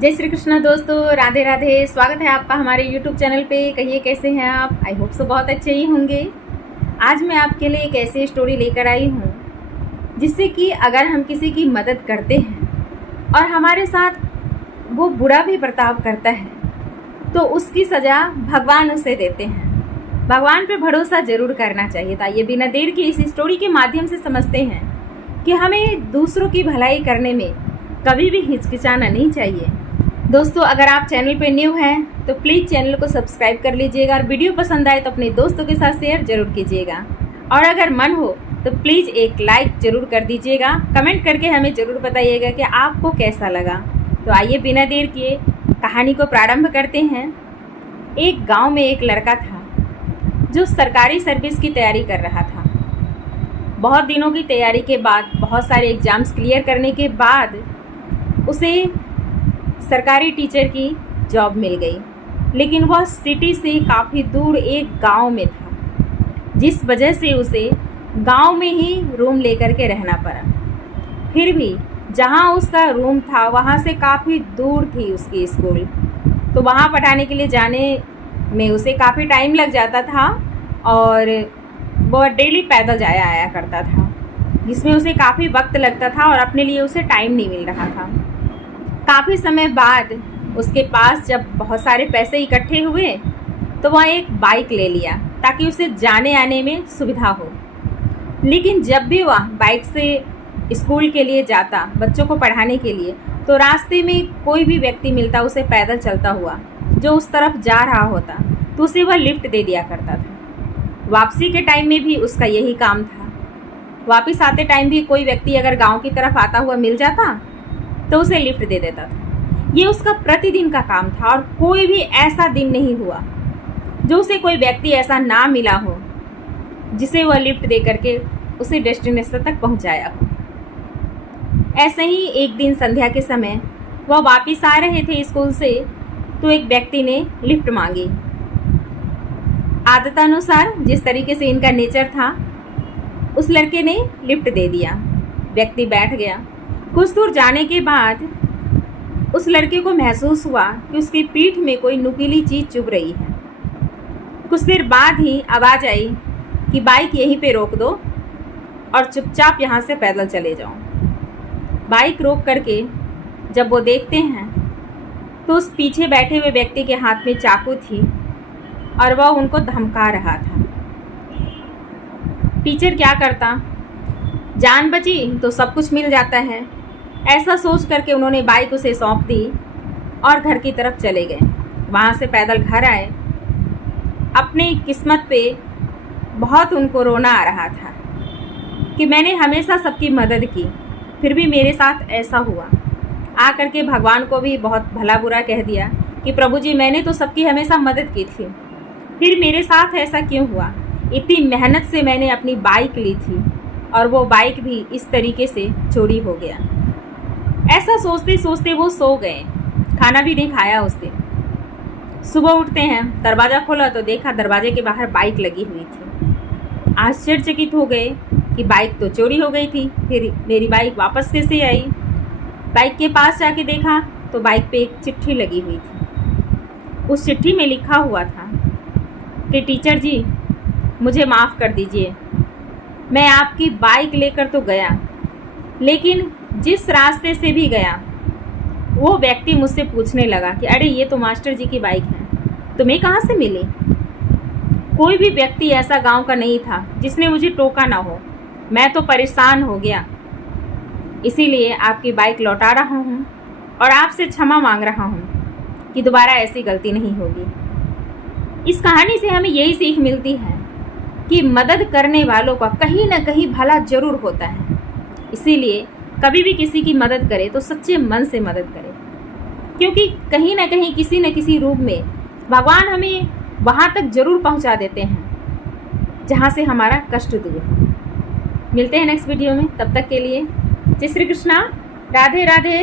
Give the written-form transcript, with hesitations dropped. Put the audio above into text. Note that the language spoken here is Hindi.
जय श्री कृष्ण दोस्तों, राधे राधे। स्वागत है आपका हमारे YouTube चैनल पे। कहिए कैसे हैं आप? आई होप सो बहुत अच्छे ही होंगे। आज मैं आपके लिए एक ऐसी स्टोरी लेकर आई हूँ जिससे कि अगर हम किसी की मदद करते हैं और हमारे साथ वो बुरा भी बर्ताव करता है तो उसकी सज़ा भगवान उसे देते हैं। भगवान पे भरोसा ज़रूर करना चाहिए। आइए बिना देर के इस स्टोरी के माध्यम से समझते हैं कि हमें दूसरों की भलाई करने में कभी भी हिचकिचाना नहीं चाहिए। दोस्तों, अगर आप चैनल पे न्यू हैं तो प्लीज़ चैनल को सब्सक्राइब कर लीजिएगा और वीडियो पसंद आए तो अपने दोस्तों के साथ शेयर जरूर कीजिएगा। और अगर मन हो तो प्लीज़ एक लाइक ज़रूर कर दीजिएगा। कमेंट करके हमें ज़रूर बताइएगा कि आपको कैसा लगा। तो आइए बिना देर किए कहानी को प्रारंभ करते हैं। एक गाँव में एक लड़का था जो सरकारी सर्विस की तैयारी कर रहा था। बहुत दिनों की तैयारी के बाद, बहुत सारे एग्ज़ाम्स क्लियर करने के बाद उसे सरकारी टीचर की जॉब मिल गई। लेकिन वह सिटी से काफ़ी दूर एक गांव में था, जिस वजह से उसे गांव में ही रूम लेकर के रहना पड़ा। फिर भी जहां उसका रूम था वहां से काफ़ी दूर थी उसकी स्कूल, तो वहां पढ़ाने के लिए जाने में उसे काफ़ी टाइम लग जाता था और वह डेली पैदल जाया आया करता था, जिसमें उसे काफ़ी वक्त लगता था और अपने लिए उसे टाइम नहीं मिल रहा था। काफ़ी समय बाद उसके पास जब बहुत सारे पैसे इकट्ठे हुए तो वह एक बाइक ले लिया ताकि उसे जाने आने में सुविधा हो। लेकिन जब भी वह बाइक से स्कूल के लिए जाता, बच्चों को पढ़ाने के लिए, तो रास्ते में कोई भी व्यक्ति मिलता उसे पैदल चलता हुआ जो उस तरफ जा रहा होता तो उसे वह लिफ्ट दे दिया करता था। वापसी के टाइम में भी उसका यही काम था। वापस आते टाइम भी कोई व्यक्ति अगर गाँव की तरफ आता हुआ मिल जाता तो उसे लिफ्ट दे देता था। ये उसका प्रतिदिन का काम था और कोई भी ऐसा दिन नहीं हुआ जो उसे कोई व्यक्ति ऐसा ना मिला हो जिसे वह लिफ्ट दे करके उसे डेस्टिनेशन तक पहुंचाया हो। ऐसे ही एक दिन संध्या के समय वह वापस आ रहे थे स्कूल से तो एक व्यक्ति ने लिफ्ट मांगी। आदतानुसार जिस तरीके से इनका नेचर था उस लड़के ने लिफ्ट दे दिया। व्यक्ति बैठ गया। कुछ दूर जाने के बाद उस लड़के को महसूस हुआ कि उसकी पीठ में कोई नुकीली चीज़ चुभ रही है। कुछ देर बाद ही आवाज़ आई कि बाइक यहीं पे रोक दो और चुपचाप यहाँ से पैदल चले जाओ। बाइक रोक करके जब वो देखते हैं तो उस पीछे बैठे हुए व्यक्ति के हाथ में चाकू थी और वह उनको धमका रहा था। टीचर क्या करता, जान बची तो सब कुछ मिल जाता है, ऐसा सोच करके उन्होंने बाइक उसे सौंप दी और घर की तरफ चले गए। वहाँ से पैदल घर आए। अपनी किस्मत पे बहुत उनको रोना आ रहा था कि मैंने हमेशा सबकी मदद की, फिर भी मेरे साथ ऐसा हुआ। आ करके भगवान को भी बहुत भला बुरा कह दिया कि प्रभु जी, मैंने तो सबकी हमेशा मदद की थी, फिर मेरे साथ ऐसा क्यों हुआ? इतनी मेहनत से मैंने अपनी बाइक ली थी और वो बाइक भी इस तरीके से चोरी हो गया। ऐसा सोचते सोचते वो सो गए। खाना भी नहीं खाया उस दिन। सुबह उठते हैं, दरवाज़ा खोला तो देखा दरवाजे के बाहर बाइक लगी हुई थी। आश्चर्यचकित हो गए कि बाइक तो चोरी हो गई थी, फिर मेरी बाइक वापस कैसे आई? बाइक के पास जाके देखा तो बाइक पे एक चिट्ठी लगी हुई थी। उस चिट्ठी में लिखा हुआ था कि टीचर जी, मुझे माफ़ कर दीजिए, मैं आपकी बाइक लेकर तो गया, लेकिन जिस रास्ते से भी गया वो व्यक्ति मुझसे पूछने लगा कि अरे ये तो मास्टर जी की बाइक है, तुम्हें कहाँ से मिली? कोई भी व्यक्ति ऐसा गांव का नहीं था जिसने मुझे टोका ना हो। मैं तो परेशान हो गया, इसीलिए आपकी बाइक लौटा रहा हूँ और आपसे क्षमा मांग रहा हूँ कि दोबारा ऐसी गलती नहीं होगी। इस कहानी से हमें यही सीख मिलती है कि मदद करने वालों का कहीं ना कहीं भला जरूर होता है। इसीलिए कभी भी किसी की मदद करे तो सच्चे मन से मदद करे, क्योंकि कहीं ना कहीं किसी न किसी रूप में भगवान हमें वहाँ तक जरूर पहुँचा देते हैं जहाँ से हमारा कष्ट दूर हो। मिलते हैं नेक्स्ट वीडियो में, तब तक के लिए जय श्री कृष्णा, राधे राधे।